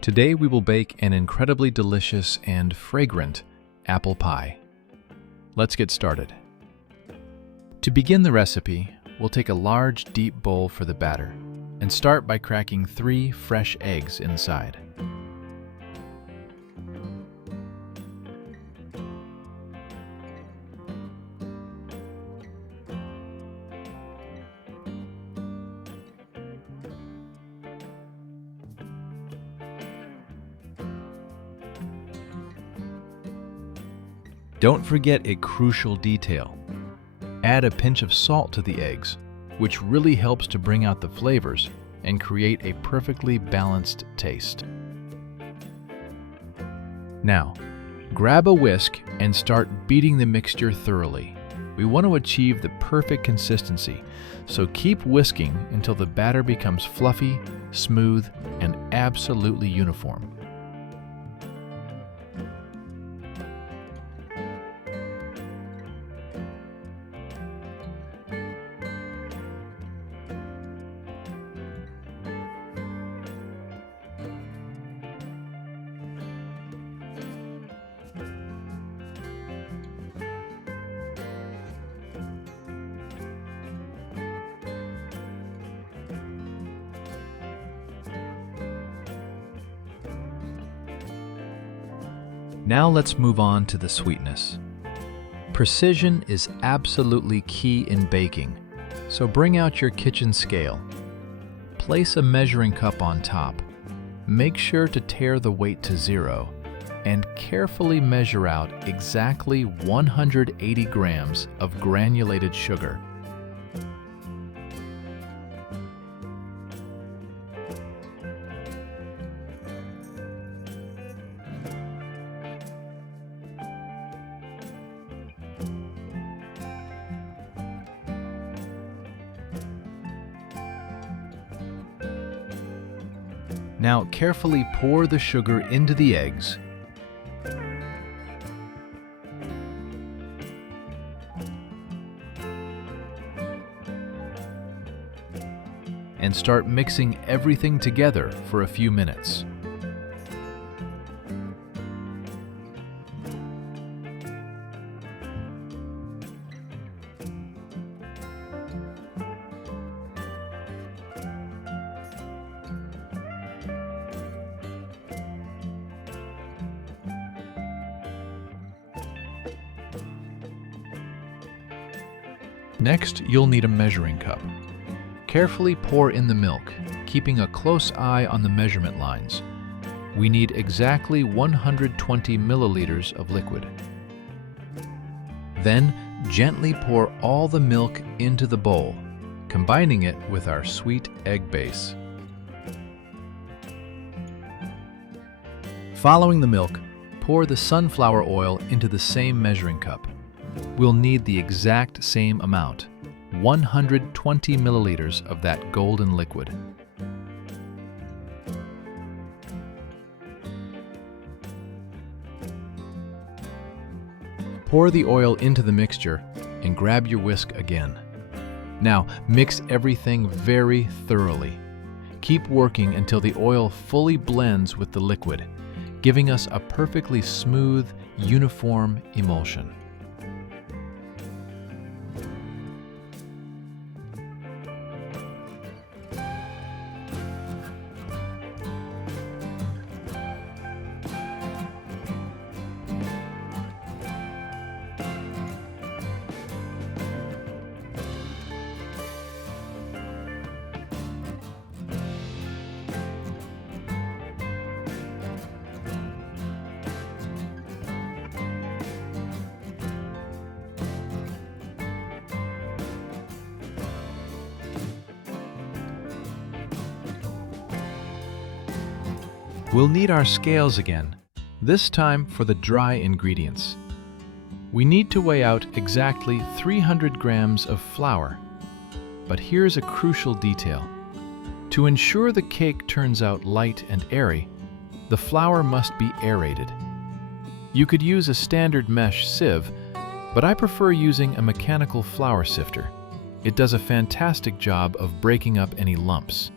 Today we will bake an incredibly delicious and fragrant apple pie. Let's get started. To begin the recipe, we'll take a large, deep bowl for the batter and start by cracking 3 fresh eggs inside. Don't forget a crucial detail. Add a pinch of salt to the eggs, which really helps to bring out the flavors and create a perfectly balanced taste. Now, grab a whisk and start beating the mixture thoroughly. We want to achieve the perfect consistency, so keep whisking until the batter becomes fluffy, smooth, and absolutely uniform. Now let's move on to the sweetness. Precision is absolutely key in baking, so bring out your kitchen scale. Place a measuring cup on top. Make sure to tare the weight to 0 and carefully measure out exactly 180 grams of granulated sugar. Now carefully pour the sugar into the eggs. And start mixing everything together for a few minutes. Next, you'll need a measuring cup. Carefully pour in the milk, keeping a close eye on the measurement lines. We need exactly 120 milliliters of liquid. Then, gently pour all the milk into the bowl, combining it with our sweet egg base. Following the milk, pour the sunflower oil into the same measuring cup. We'll need the exact same amount, 120 milliliters of that golden liquid. Pour the oil into the mixture and grab your whisk again. Now mix everything very thoroughly. Keep working until the oil fully blends with the liquid, giving us a perfectly smooth, uniform emulsion. We'll need our scales again, this time for the dry ingredients. We need to weigh out exactly 300 grams of flour. But here's a crucial detail. To ensure the cake turns out light and airy, the flour must be aerated. You could use a standard mesh sieve, but I prefer using a mechanical flour sifter. It does a fantastic job of breaking up any lumps.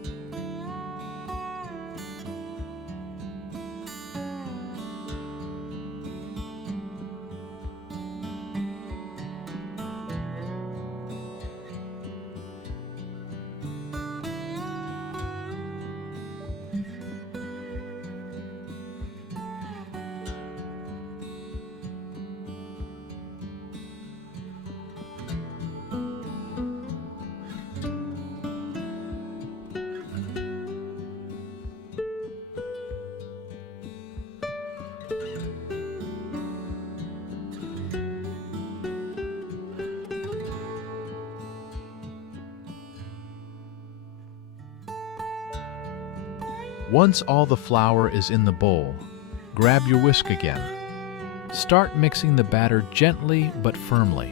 Once all the flour is in the bowl, grab your whisk again. Start mixing the batter gently but firmly.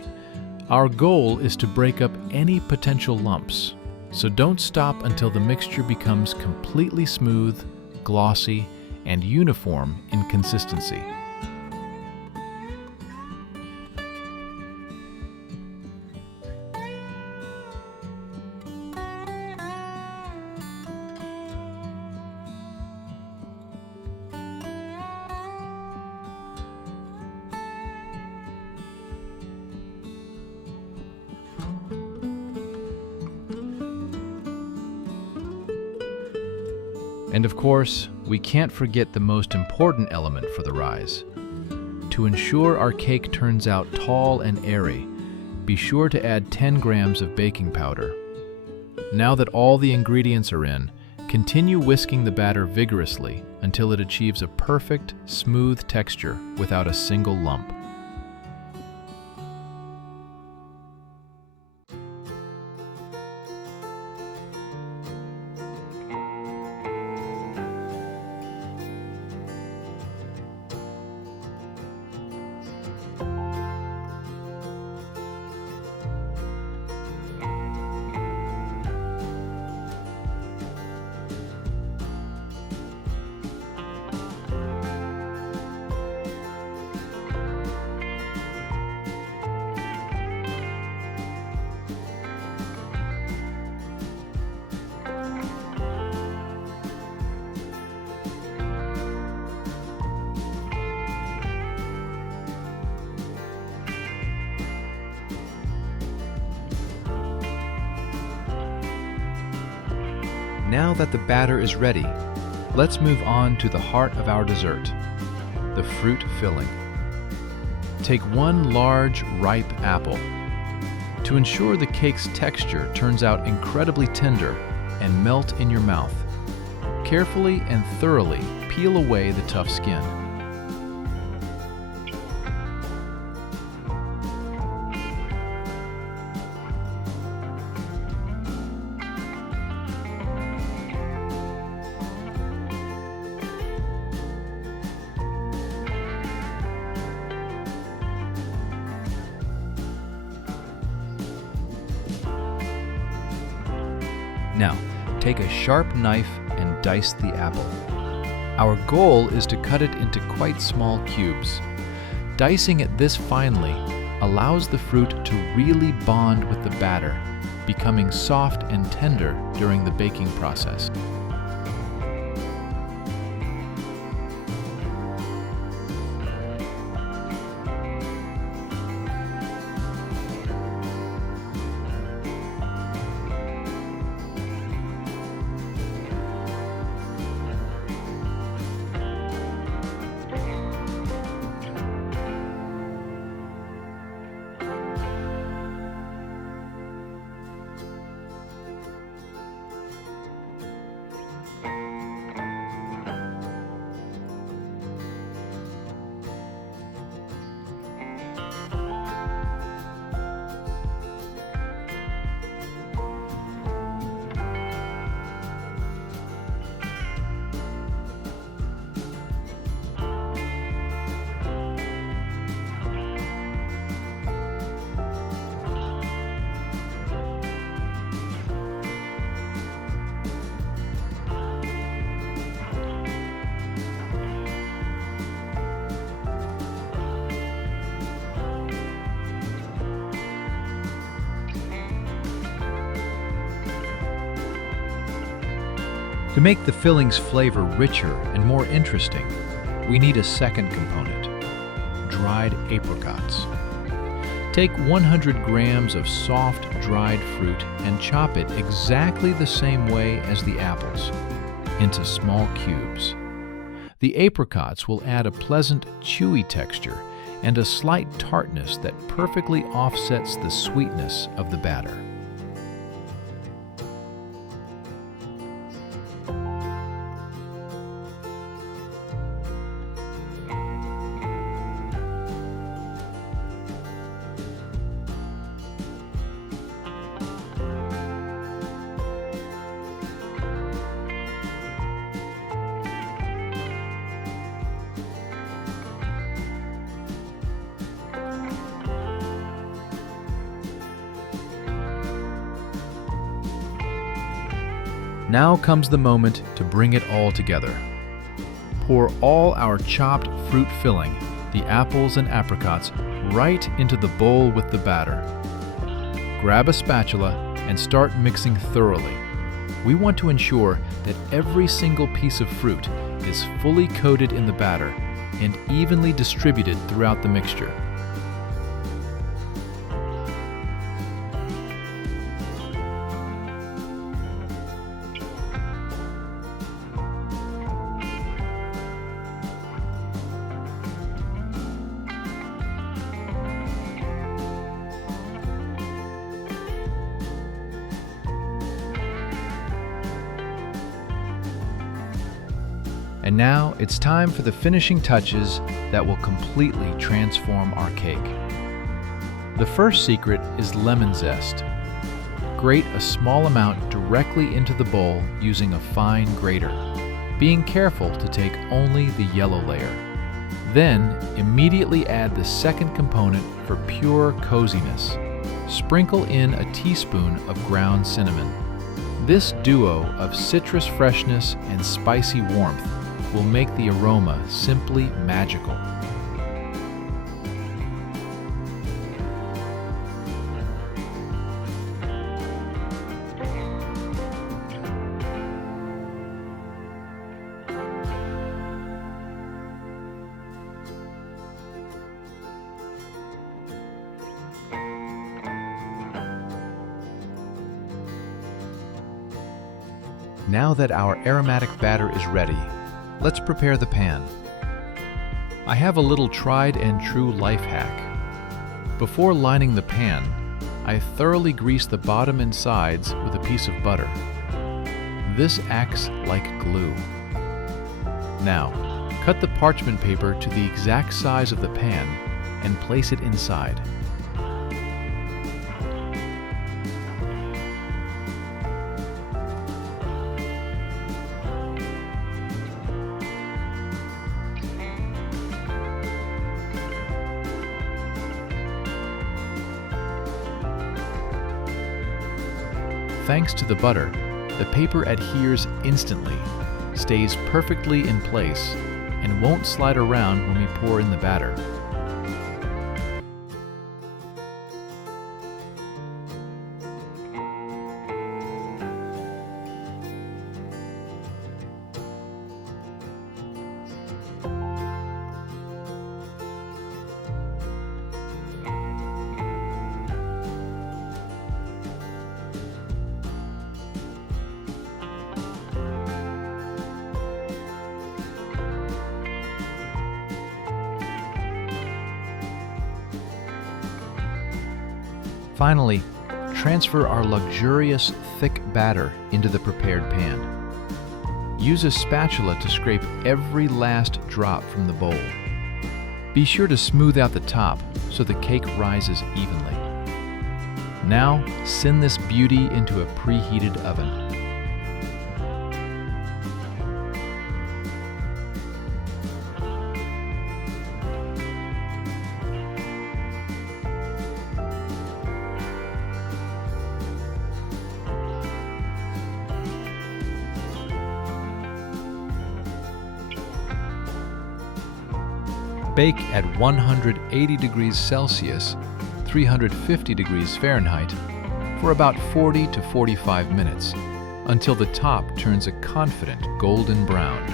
Our goal is to break up any potential lumps, so don't stop until the mixture becomes completely smooth, glossy, and uniform in consistency. And of course, we can't forget the most important element for the rise. To ensure our cake turns out tall and airy, be sure to add 10 grams of baking powder. Now that all the ingredients are in, continue whisking the batter vigorously until it achieves a perfect, smooth texture without a single lump. Now that the batter is ready, let's move on to the heart of our dessert, the fruit filling. Take one large, ripe apple. To ensure the cake's texture turns out incredibly tender and melt in your mouth, carefully and thoroughly peel away the tough skin. Now, take a sharp knife and dice the apple. Our goal is to cut it into quite small cubes. Dicing it this finely allows the fruit to really bond with the batter, becoming soft and tender during the baking process. To make the filling's flavor richer and more interesting, we need a second component, dried apricots. Take 100 grams of soft, dried fruit and chop it exactly the same way as the apples, into small cubes. The apricots will add a pleasant, chewy texture and a slight tartness that perfectly offsets the sweetness of the batter. Now comes the moment to bring it all together. Pour all our chopped fruit filling, the apples and apricots, right into the bowl with the batter. Grab a spatula and start mixing thoroughly. We want to ensure that every single piece of fruit is fully coated in the batter and evenly distributed throughout the mixture. And now it's time for the finishing touches that will completely transform our cake. The first secret is lemon zest. Grate a small amount directly into the bowl using a fine grater, being careful to take only the yellow layer. Then immediately add the second component for pure coziness. Sprinkle in a teaspoon of ground cinnamon. This duo of citrus freshness and spicy warmth will make the aroma simply magical. Now that our aromatic batter is ready, let's prepare the pan. I have a little tried and true life hack. Before lining the pan, I thoroughly grease the bottom and sides with a piece of butter. This acts like glue. Now, cut the parchment paper to the exact size of the pan and place it inside. Thanks to the butter, the paper adheres instantly, stays perfectly in place, and won't slide around when we pour in the batter. Finally, transfer our luxurious, thick batter into the prepared pan. Use a spatula to scrape every last drop from the bowl. Be sure to smooth out the top so the cake rises evenly. Now, send this beauty into a preheated oven. Bake at 180 degrees Celsius, 350 degrees Fahrenheit, for about 40 to 45 minutes, until the top turns a confident golden brown.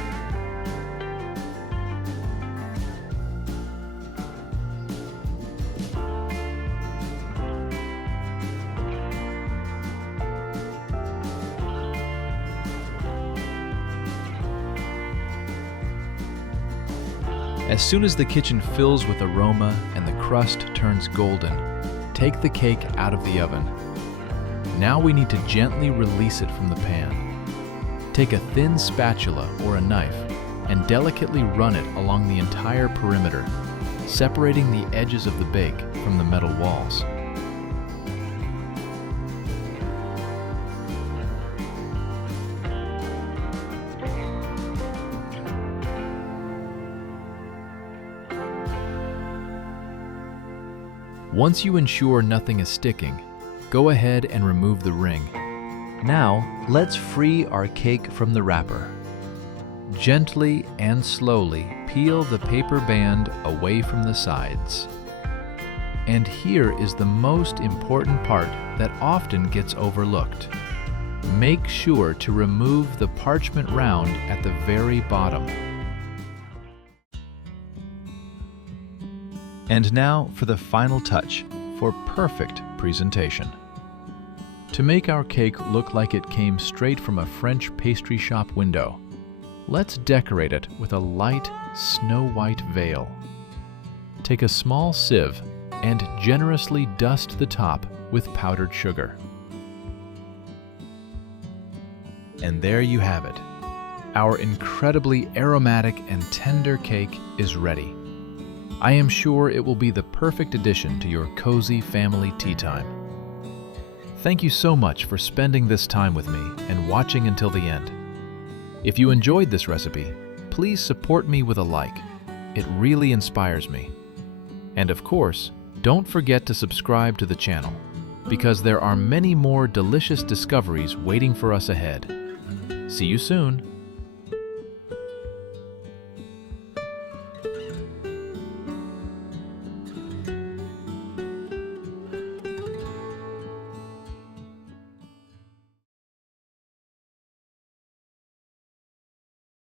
As soon as the kitchen fills with aroma and the crust turns golden, take the cake out of the oven. Now we need to gently release it from the pan. Take a thin spatula or a knife and delicately run it along the entire perimeter, separating the edges of the bake from the metal walls. Once you ensure nothing is sticking, go ahead and remove the ring. Now, let's free our cake from the wrapper. Gently and slowly peel the paper band away from the sides. And here is the most important part that often gets overlooked. Make sure to remove the parchment round at the very bottom. And now for the final touch, for perfect presentation. To make our cake look like it came straight from a French pastry shop window, let's decorate it with a light, snow-white veil. Take a small sieve and generously dust the top with powdered sugar. And there you have it. Our incredibly aromatic and tender cake is ready. I am sure it will be the perfect addition to your cozy family tea time. Thank you so much for spending this time with me and watching until the end. If you enjoyed this recipe, please support me with a like. It really inspires me. And of course, don't forget to subscribe to the channel, because there are many more delicious discoveries waiting for us ahead. See you soon!